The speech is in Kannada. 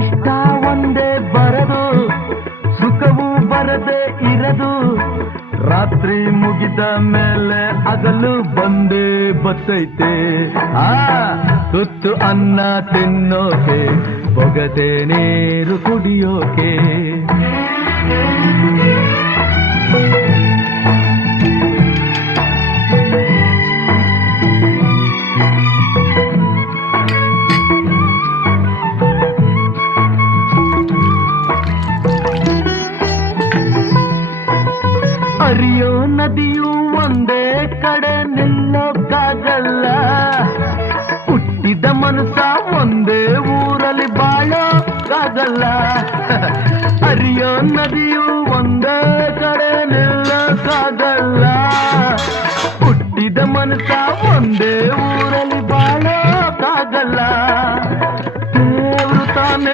ಕಷ್ಟ ಒಂದೇ ಬರದು, ಸುಖವೂ ಬರದೆ ಇರದು. ರಾತ್ರಿ ಮುಗಿದ ಮೇಲೆ ಹಗಲು ಬಂದೇ ಬತ್ತೈತೆ. ತುತ್ತು ಅನ್ನ ತಿನ್ನೋಕೆ, ಬೊಗದೆ ನೀರು ಕುಡಿಯೋಕೆ. ಹರಿಯೋ ನದಿಯು ಒಂದೇ ಕಡೆ ನಿಲ್ಲೋಕ್ಕಾಗಲ್ಲ. ಹುಟ್ಟಿದ ಮನಸ್ಸ ಒಂದೇ ಊರಲ್ಲಿ ಬಾಳೋಕ್ಕಾಗಲ್ಲ. ಹರಿಯೋ ನದಿಯು ಒಂದೇ ಕಡೆ ನಿಲ್ಲೋಕ್ಕಾಗಲ್ಲ. ಹುಟ್ಟಿದ ಮನಸ್ಸ ಒಂದೇ ಊರಲ್ಲಿ